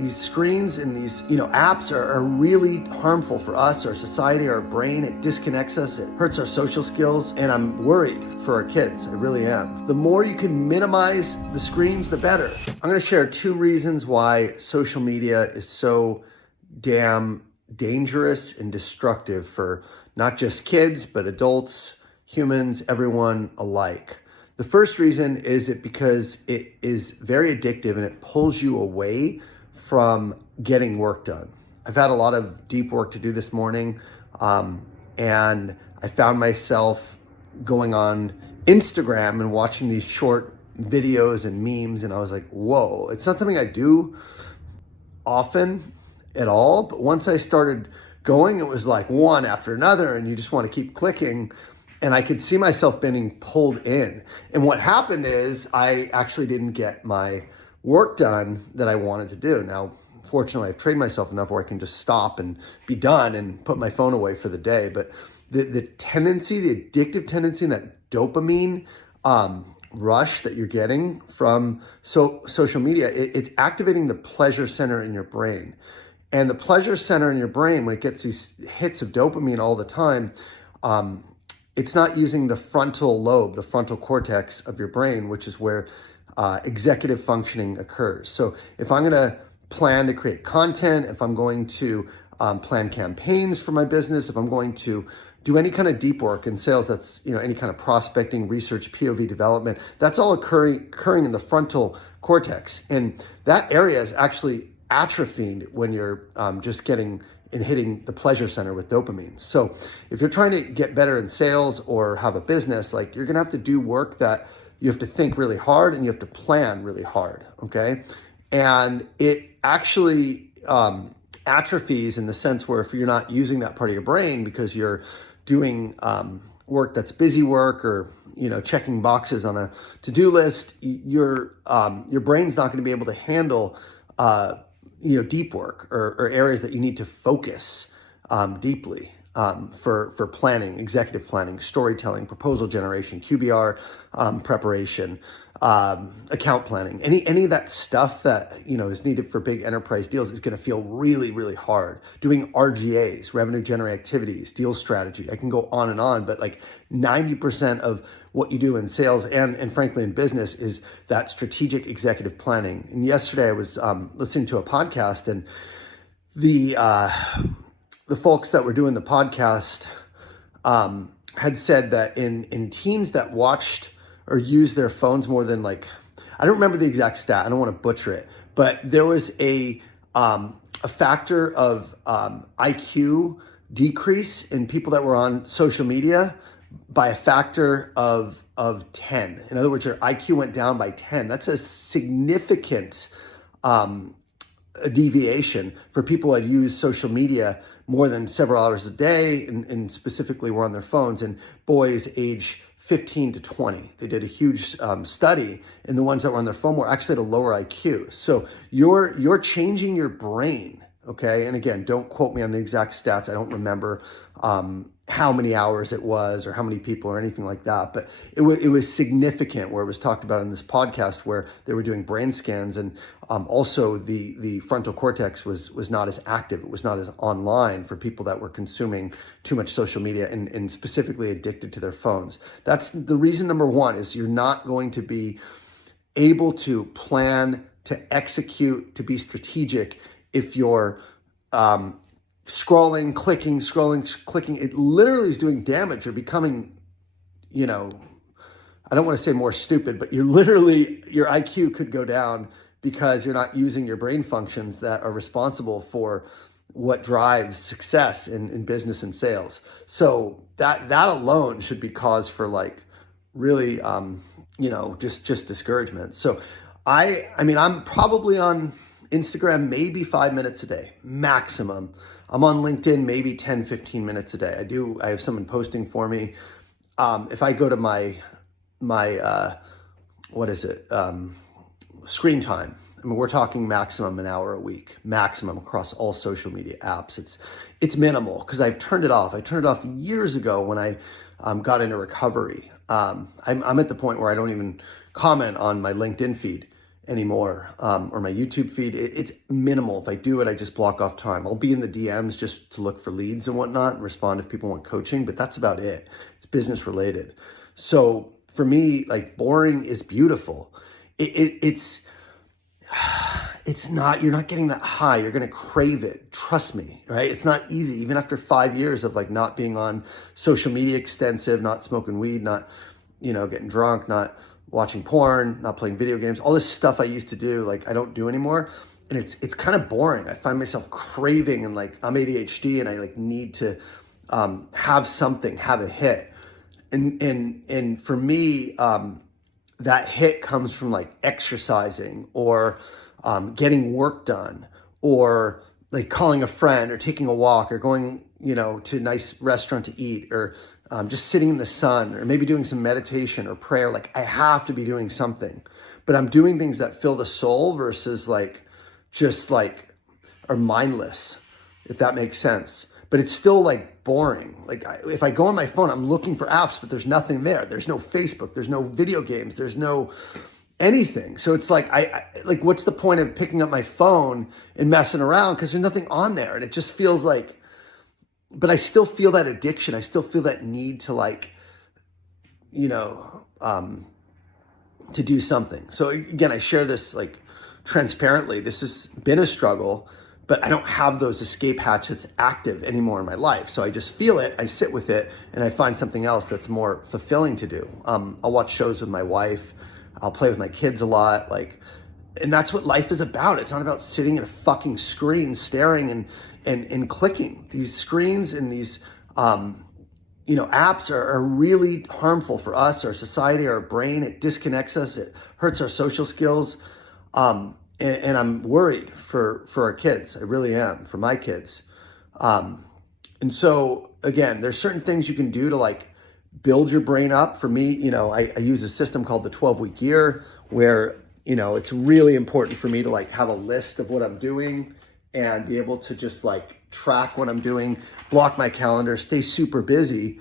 these screens and these, apps are really harmful for us, our society, our brain. It disconnects us. It hurts our social skills. And I'm worried for our kids. I really am. The more you can minimize the screens, the better. I'm going to share 2 reasons why social media is so damn dangerous and destructive for not just kids, but adults, humans, everyone alike. The first reason is because it is very addictive and it pulls you away from getting work done. I've had a lot of deep work to do this morning, and I found myself going on Instagram and watching these short videos and memes, and I was like, whoa, it's not something I do often at all, but once I started going, it was like one after another, and you just want to keep clicking. And I could see myself being pulled in. And what happened is I actually didn't get my work done that I wanted to do. Now, fortunately, I've trained myself enough where I can just stop and be done and put my phone away for the day. But the tendency, the addictive tendency, and that dopamine rush that you're getting from social media, it's activating the pleasure center in your brain. And the pleasure center in your brain, when it gets these hits of dopamine all the time, it's not using the frontal lobe, the frontal cortex of your brain, which is where executive functioning occurs. So if I'm going to plan to create content, if I'm going to plan campaigns for my business, if I'm going to do any kind of deep work in sales, that's any kind of prospecting, research, POV development, that's all occurring in the frontal cortex. And that area is actually atrophied when you're just getting and hitting the pleasure center with dopamine. So if you're trying to get better in sales or have a business, like, you're gonna have to do work that you have to think really hard and you have to plan really hard, okay? And it actually atrophies in the sense where if you're not using that part of your brain because you're doing work that's busy work or checking boxes on a to-do list, your brain's not gonna be able to handle deep work or areas that you need to focus deeply for planning, executive planning, storytelling, proposal generation, QBR preparation, account planning. Any of that stuff that is needed for big enterprise deals is going to feel really, really hard. Doing RGAs, revenue generating activities, deal strategy. I can go on and on, but like 90% of what you do in sales and frankly in business is that strategic executive planning. And yesterday I was listening to a podcast, and the folks that were doing the podcast had said that in teens that watched or used their phones more than, like, I don't remember the exact stat, I don't want to butcher it, but there was a factor of IQ decrease in people that were on social media by a factor of 10. In other words, your IQ went down by 10. That's a significant deviation for people that use social media more than several hours a day and specifically were on their phones, and boys age 15 to 20. They did a huge study, and the ones that were on their phone were actually at a lower IQ. So you're changing your brain, okay? And again, don't quote me on the exact stats. I don't remember how many hours it was or how many people or anything like that, but it was significant where it was talked about in this podcast where they were doing brain scans, and also the frontal cortex was not as active. It was not as online for people that were consuming too much social media and specifically addicted to their phones. That's the reason number one, is you're not going to be able to plan, to execute, to be strategic if you're scrolling, clicking. It literally is doing damage. You're becoming, I don't want to say more stupid, but your IQ could go down because you're not using your brain functions that are responsible for what drives success in business and sales. So that alone should be cause for, like, really, just discouragement. So I'm probably on Instagram maybe 5 minutes a day, maximum. I'm on LinkedIn maybe 10, 15 minutes a day. I have someone posting for me. If I go to my screen time, we're talking maximum an hour a week, maximum across all social media apps. It's minimal because I've turned it off. I turned it off years ago when I got into recovery. I'm at the point where I don't even comment on my LinkedIn feed anymore, or my YouTube feed. It's minimal. If I do it, I just block off time. I'll be in the DMs just to look for leads and whatnot and respond if people want coaching, but that's about it. It's business related. So for me, like, boring is beautiful. It's not, you're not getting that high. You're going to crave it. Trust me, right? It's not easy. Even after 5 years of like not being on social media extensive, not smoking weed, not, getting drunk, not watching porn, not playing video games, all this stuff I used to do, like I don't do anymore. And it's kind of boring. I find myself craving, and like I'm ADHD and I like need to have something, have a hit. And for me, that hit comes from like exercising or getting work done, or like calling a friend or taking a walk or going, to a nice restaurant to eat, or just sitting in the sun, or maybe doing some meditation or prayer. Like I have to be doing something, but I'm doing things that fill the soul versus like just like are mindless, if that makes sense. But it's still like boring. Like if I go on my phone, I'm looking for apps, but there's nothing there. There's no Facebook, there's no video games, there's no anything. So it's like, I like, what's the point of picking up my phone and messing around? Because there's nothing on there. And it just feels like, but I still feel that addiction. I still feel that need to like, to do something. So again, I share this like transparently. This has been a struggle, but I don't have those escape hatchets active anymore in my life. So I just feel it, I sit with it, and I find something else that's more fulfilling to do. I'll watch shows with my wife. I'll play with my kids a lot. And that's what life is about. It's not about sitting at a fucking screen staring and clicking. These screens and these, apps are really harmful for us, our society, our brain. It disconnects us. It hurts our social skills. And I'm worried for our kids. I really am, for my kids. And so again, there's certain things you can do to like build your brain up. For me, I use a system called the 12-week year, where, it's really important for me to like have a list of what I'm doing and be able to just like track what I'm doing, block my calendar, stay super busy,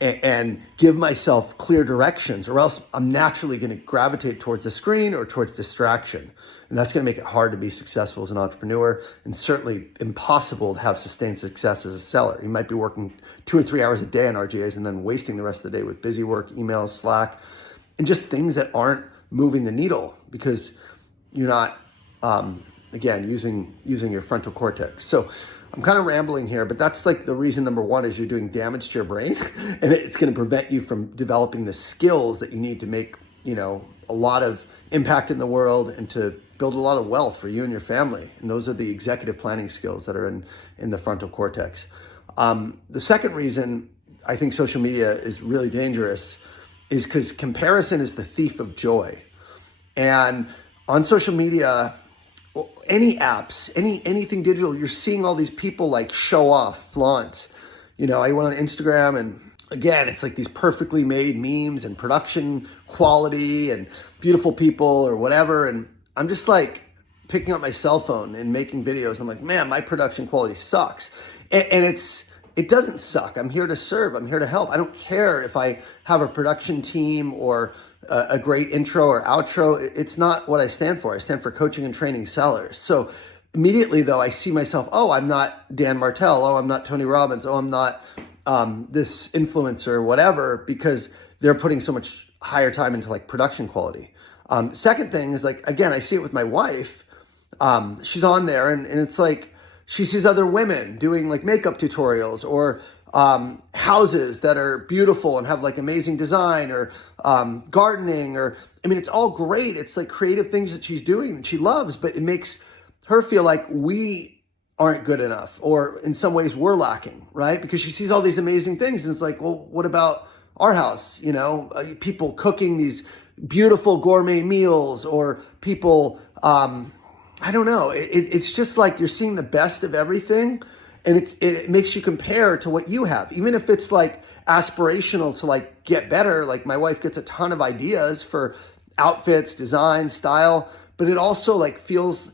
and give myself clear directions, or else I'm naturally going to gravitate towards the screen or towards distraction. And that's going to make it hard to be successful as an entrepreneur, and certainly impossible to have sustained success as a seller. You might be working 2 or 3 hours a day on RGAs and then wasting the rest of the day with busy work, emails, Slack, and just things that aren't moving the needle because you're not, again, using your frontal cortex. So I'm kind of rambling here, but that's like the reason number one is you're doing damage to your brain, and it's going to prevent you from developing the skills that you need to make, a lot of impact in the world and to build a lot of wealth for you and your family. And those are the executive planning skills that are in the frontal cortex. The second reason I think social media is really dangerous is because comparison is the thief of joy. And on social media, any apps, anything digital, you're seeing all these people like show off, flaunt. I went on Instagram, and again, it's like these perfectly made memes and production quality and beautiful people or whatever. And I'm just like picking up my cell phone and making videos. I'm like, man, my production quality sucks. And it doesn't suck. I'm here to serve. I'm here to help. I don't care if I have a production team or a great intro or outro. It's not what I stand for. I stand for coaching and training sellers. So immediately though, I see myself, I'm not Dan Martell. I'm not Tony Robbins. I'm not this influencer or whatever, because they're putting so much higher time into like production quality. Second thing is like, again, I see it with my wife. She's on there and it's like, she sees other women doing like makeup tutorials or houses that are beautiful and have like amazing design, or gardening, or, it's all great. It's like creative things that she's doing that she loves, but it makes her feel like we aren't good enough, or in some ways we're lacking, right? Because she sees all these amazing things and it's like, well, what about our house? People cooking these beautiful gourmet meals, or people, I don't know. It's just like you're seeing the best of everything, and it makes you compare to what you have, even if it's like aspirational to like get better. Like my wife gets a ton of ideas for outfits, design, style, but it also like feels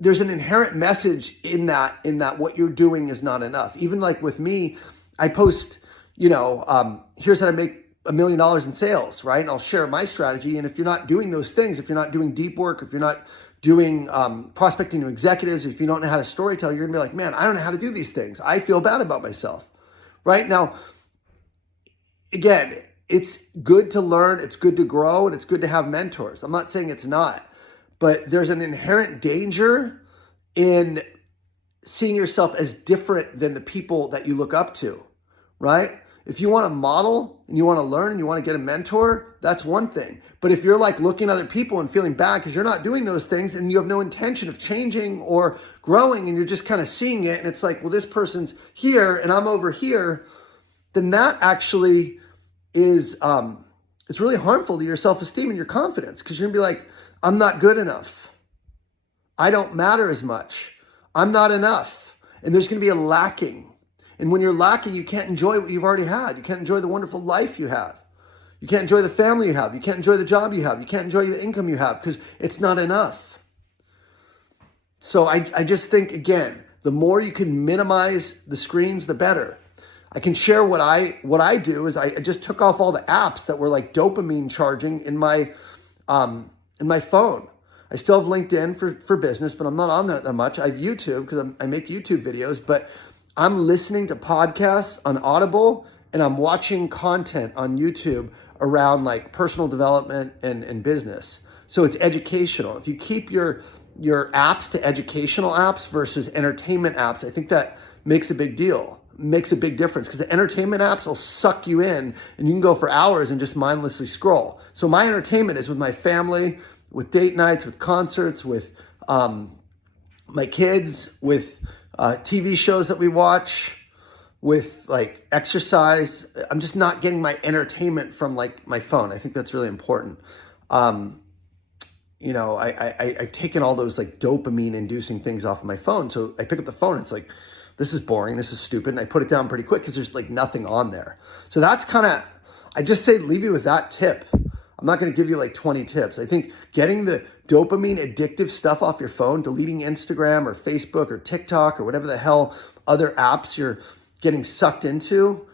there's an inherent message in that what you're doing is not enough. Even like with me, I post, here's how to make $1 million in sales, right? And I'll share my strategy. And if you're not doing those things, if you're not doing deep work, if you're not doing prospecting to executives, if you don't know how to storytell, you're gonna be like, man, I don't know how to do these things. I feel bad about myself, right? Now, again, it's good to learn, it's good to grow, and it's good to have mentors. I'm not saying it's not, but there's an inherent danger in seeing yourself as different than the people that you look up to, right? If you want to model and you want to learn and you want to get a mentor, that's one thing. But if you're like looking at other people and feeling bad because you're not doing those things and you have no intention of changing or growing and you're just kind of seeing it and it's like, well, this person's here and I'm over here, then that actually is it's really harmful to your self-esteem and your confidence, because you're gonna be like, I'm not good enough. I don't matter as much. I'm not enough. And there's gonna be a lacking. And when you're lacking, you can't enjoy what you've already had. You can't enjoy the wonderful life you have. You can't enjoy the family you have. You can't enjoy the job you have. You can't enjoy the income you have because it's not enough. So I just think, again, the more you can minimize the screens, the better. I can share what I do is I just took off all the apps that were like dopamine charging in my phone. I still have LinkedIn for business, but I'm not on that much. I have YouTube because I make YouTube videos, but I'm listening to podcasts on Audible and I'm watching content on YouTube around like personal development and business. So it's educational. If you keep your apps to educational apps versus entertainment apps, I think that makes a big deal, makes a big difference, because the entertainment apps will suck you in and you can go for hours and just mindlessly scroll. So my entertainment is with my family, with date nights, with concerts, with my kids, with TV shows that we watch, with like exercise. I'm just not getting my entertainment from like my phone. I think that's really important. I've taken all those like dopamine inducing things off of my phone. So I pick up the phone and it's like, this is boring, this is stupid. And I put it down pretty quick because there's like nothing on there. So that's kind of, I just say leave you with that tip. I'm not going to give you like 20 tips. I think getting the dopamine addictive stuff off your phone, deleting Instagram or Facebook or TikTok or whatever the hell other apps you're getting sucked into,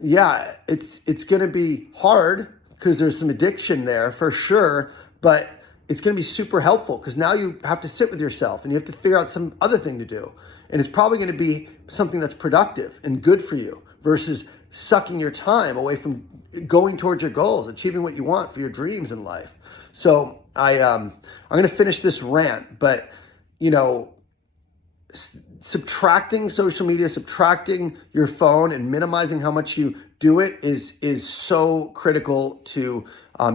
yeah, it's going to be hard because there's some addiction there for sure, but it's going to be super helpful because now you have to sit with yourself and you have to figure out some other thing to do. And it's probably going to be something that's productive and good for you versus sucking your time away from going towards your goals, achieving what you want for your dreams in life. So I'm going to finish this rant, but subtracting social media, subtracting your phone and minimizing how much you do it is so critical to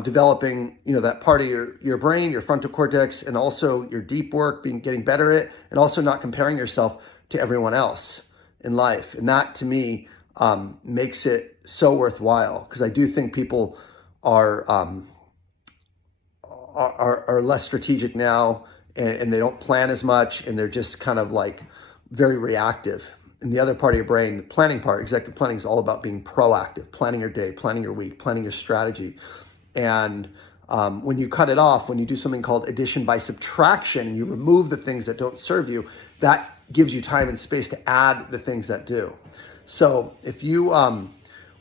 developing, that part of your brain, your frontal cortex, and also your deep work, getting better at it, and also not comparing yourself to everyone else in life. And that to me makes it so worthwhile, because I do think people are less strategic now, and they don't plan as much, and they're just kind of like very reactive. And the other part of your brain, the planning part, executive planning, is all about being proactive, planning your day, planning your week, planning your strategy. And when you cut it off, when you do something called addition by subtraction, and you remove the things that don't serve you, that gives you time and space to add the things that do. So if you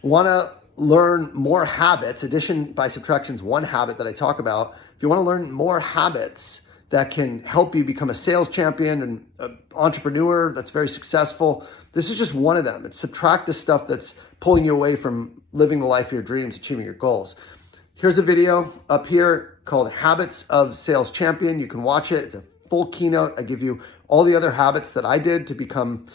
want to learn more habits, addition by subtraction is one habit that I talk about. If you want to learn more habits that can help you become a sales champion and an entrepreneur that's very successful, this is just one of them. It's subtract the stuff that's pulling you away from living the life of your dreams, achieving your goals. Here's a video up here called Habits of Sales Champion. You can watch it. It's a full keynote. I give you all the other habits that I did to become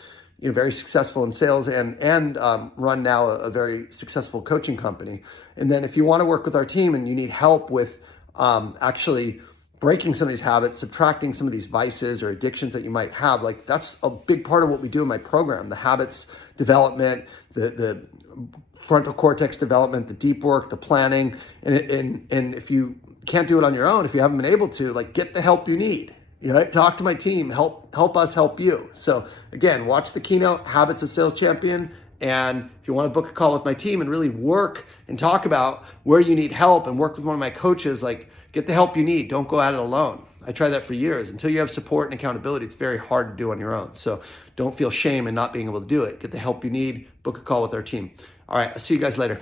very successful in sales and run now a very successful coaching company. And then if you want to work with our team and you need help with actually breaking some of these habits, subtracting some of these vices or addictions that you might have, like that's a big part of what we do in my program, the habits development, the frontal cortex development, the deep work, the planning. And if you can't do it on your own, if you haven't been able to, like, get the help you need. Talk to my team, help us help you. So again, watch the keynote, Habits of Sales Champion. And if you want to book a call with my team and really work and talk about where you need help and work with one of my coaches, like, get the help you need. Don't go at it alone. I tried that for years. Until you have support and accountability, it's very hard to do on your own. So don't feel shame in not being able to do it. Get the help you need, book a call with our team. All right, I'll see you guys later.